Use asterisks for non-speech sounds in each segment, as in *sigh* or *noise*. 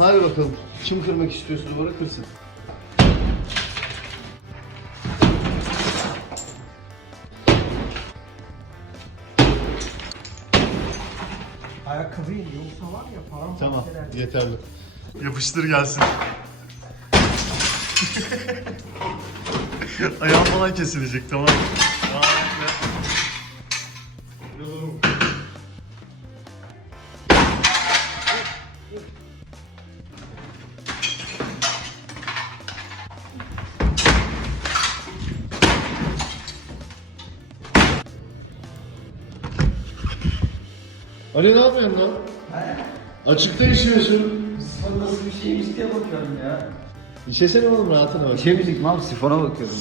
Hadi bakalım. Kim kırmak istiyorsa duvara kırsın. Ayakkabıyı yoksa var ya falan. Tamam, yeterli. Yapıştır gelsin. *laughs* Ayağım falan kesilecek tamam. Ali ne yapıyorsun lan? Açıkta işiyorsun. Sifon nasıl bir şeymiş diye bakıyorum ya. İçesene oğlum rahatına bak. İçemeyecek mi abi sifona bakıyorum.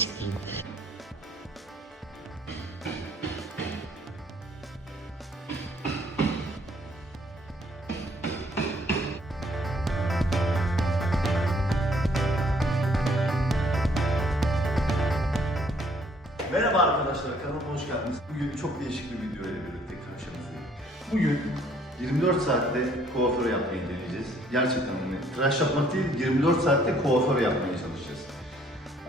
Merhaba arkadaşlar, kanalıma hoş geldiniz. Bugün çok değişik bir video ile birlikte karşınızdayım. Bugün 24 saatte kuaför yapmayı deneyeceğiz. Gerçekten hani tıraş yapmak değil, 24 saatte kuaför yapmaya çalışacağız.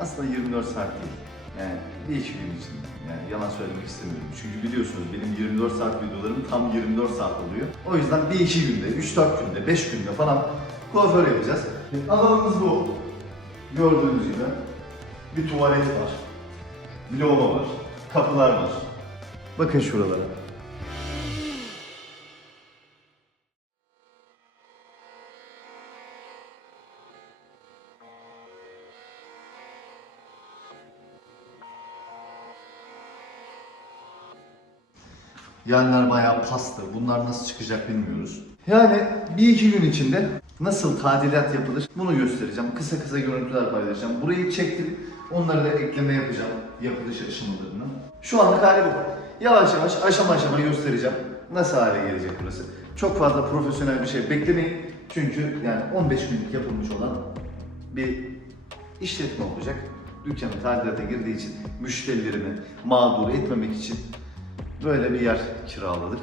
Aslında 24 saat değil. Yani bir iki gün için. Yani yalan söylemek istemiyorum. Çünkü biliyorsunuz benim 24 saat videolarım tam 24 saat oluyor. O yüzden bir iki günde, 3-4 günde, 5 günde falan kuaför yapacağız. Alanımız bu. Gördüğünüz gibi bir tuvalet var. Lavabo var. Kapılar var. Bakın şuralara. Yerler bayağı pastı. Bunlar nasıl çıkacak bilmiyoruz. Yani bir iki gün içinde nasıl tadilat yapılır bunu göstereceğim. Kısa kısa görüntüler paylaşacağım. Burayı çektim. Onları da ekleme yapacağım. Yapılış aşamalarını. Şu anlık hali bu. Yavaş yavaş aşama aşama göstereceğim. Nasıl hale gelecek burası. Çok fazla profesyonel bir şey beklemeyin. Çünkü yani 15 günlük yapılmış olan bir işletme olacak. Dükkanı tadilata girdiği için müşterilerini mağdur etmemek için böyle bir yer kiraladık.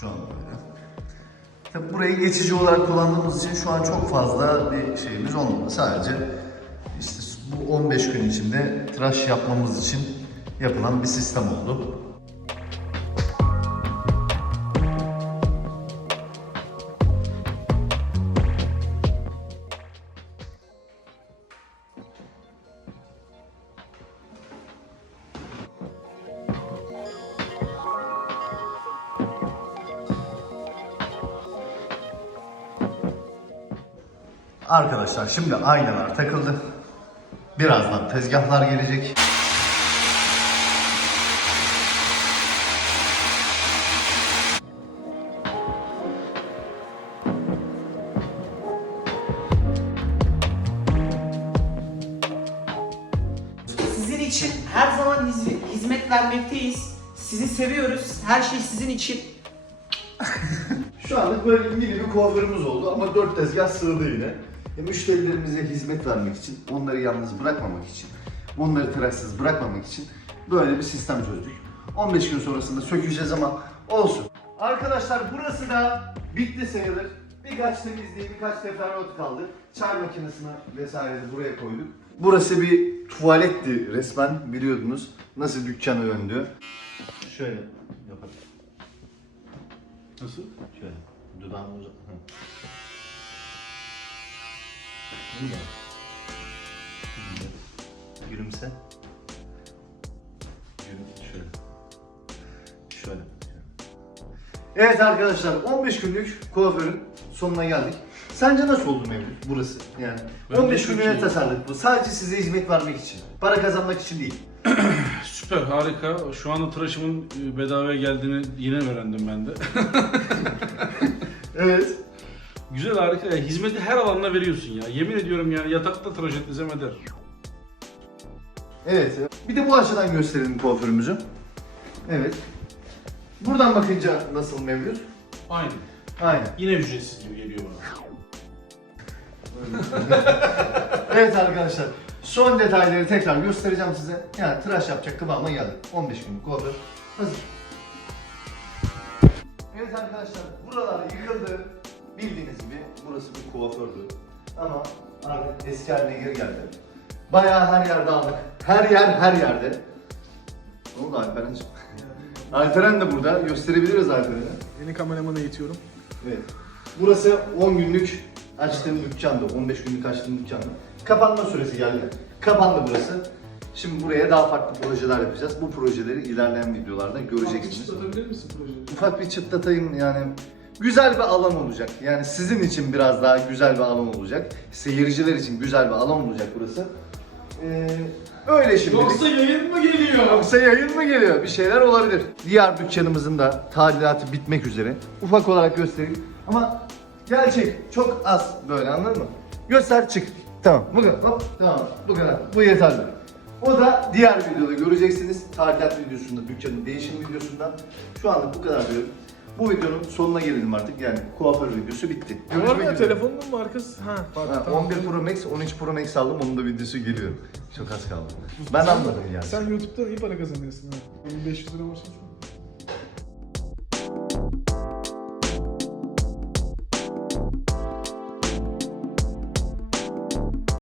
Şu an böyle. Tabii burayı geçici olarak kullandığımız için şu an çok fazla bir şeyimiz olmadı. Sadece işte bu 15 gün içinde tıraş yapmamız için yapılan bir sistem oldu. Arkadaşlar şimdi aynalar takıldı. Birazdan tezgahlar gelecek. Sizin için her zaman hiz- hizmet vermekteyiz. Sizi seviyoruz. Her şey sizin için. Şu anlık böyle mini bir kuaförümüz oldu ama dört tezgah sığdı yine. E, müşterilerimize hizmet vermek için, onları yalnız bırakmamak için, onları tıraşsız bırakmamak için böyle bir sistem çözdük. 15 gün sonrasında sökeceğiz ama olsun. Arkadaşlar burası da bitti sayılır. Birkaç temizliği, birkaç teferruat kaldı. Çay makinesini vesaire de buraya koyduk. Burası bir tuvaletti resmen biliyordunuz. Nasıl dükkanı öndü. Şöyle yapalım. Nasıl? Şöyle. Dudağımı uzat. Ya. İyi. Gülümse. Gülüm şöyle. Şöyle. Evet arkadaşlar 15 günlük kuaförün sonuna geldik. Sence nasıl oldu Mevlüt burası? Yani Bence 15 çok günlüğüne iyi. tasarladık bu. Sadece size hizmet vermek için. Para kazanmak için değil. *clears throat* Süper, harika. Şu anda tıraşımın e, bedavaya geldiğini yine öğrendim ben de. *laughs* Evet. Güzel, harika. Ya, hizmeti her alanda veriyorsun ya. Yemin ediyorum yani yatakta tıraş et desem eder. Evet. Bir de bu açıdan gösterelim kuaförümüzü. Evet. Buradan bakınca nasıl mevcut? Aynı. Aynen. Yine ücretsiz gibi geliyor bana. *laughs* Evet arkadaşlar. Son detayları tekrar göstereceğim size. Yani tıraş yapacak kıvama geldi. 15 günlük kuaför hazır. Evet arkadaşlar buralar Ama artık eski haline geri geldi. Bayağı her yer dağınık. Her yer her yerde. Ne oldu Alperen'cim? Alperen de burada. Gösterebiliriz Alperen'i. Yeni kameramanı eğitiyorum. Evet. Burası 10 günlük açtığım dükkandı. 15 günlük açtığım dükkandı. Kapanma süresi geldi. Kapandı burası. Şimdi buraya daha farklı projeler yapacağız. Bu projeleri ilerleyen videolarda göreceksiniz. Çıtlatabilir misin projeyi? Ufak bir çıtlatayım yani. Güzel bir alan olacak. Yani sizin için biraz daha güzel bir alan olacak. Seyirciler için güzel bir alan olacak burası. Ee, öyle şimdilik. yayın mı geliyor? Yoksa yayın mı geliyor? Bir şeyler olabilir. Diğer dükkanımızın da tadilatı bitmek üzere. Ufak olarak göstereyim. Ama gerçek çok az böyle anladın mı? Göster çık. Tamam bu kadar. Hop tamam bu kadar. Bu yeterli. O da diğer videoda göreceksiniz. Tadilat videosunda, dükkanın değişim videosunda. Şu anlık bu kadar diyorum. Bu videonun sonuna gelelim artık. Yani kuaför videosu bitti. Var mı ya telefonun markası? Ha, pardon. Ha, tamam. 11 Pro Max, 13 Pro Max aldım. Onun da videosu geliyor. Çok az kaldı. Ben anladım yani. Sen YouTube'dan iyi para kazanıyorsun ha. 1500 lira var.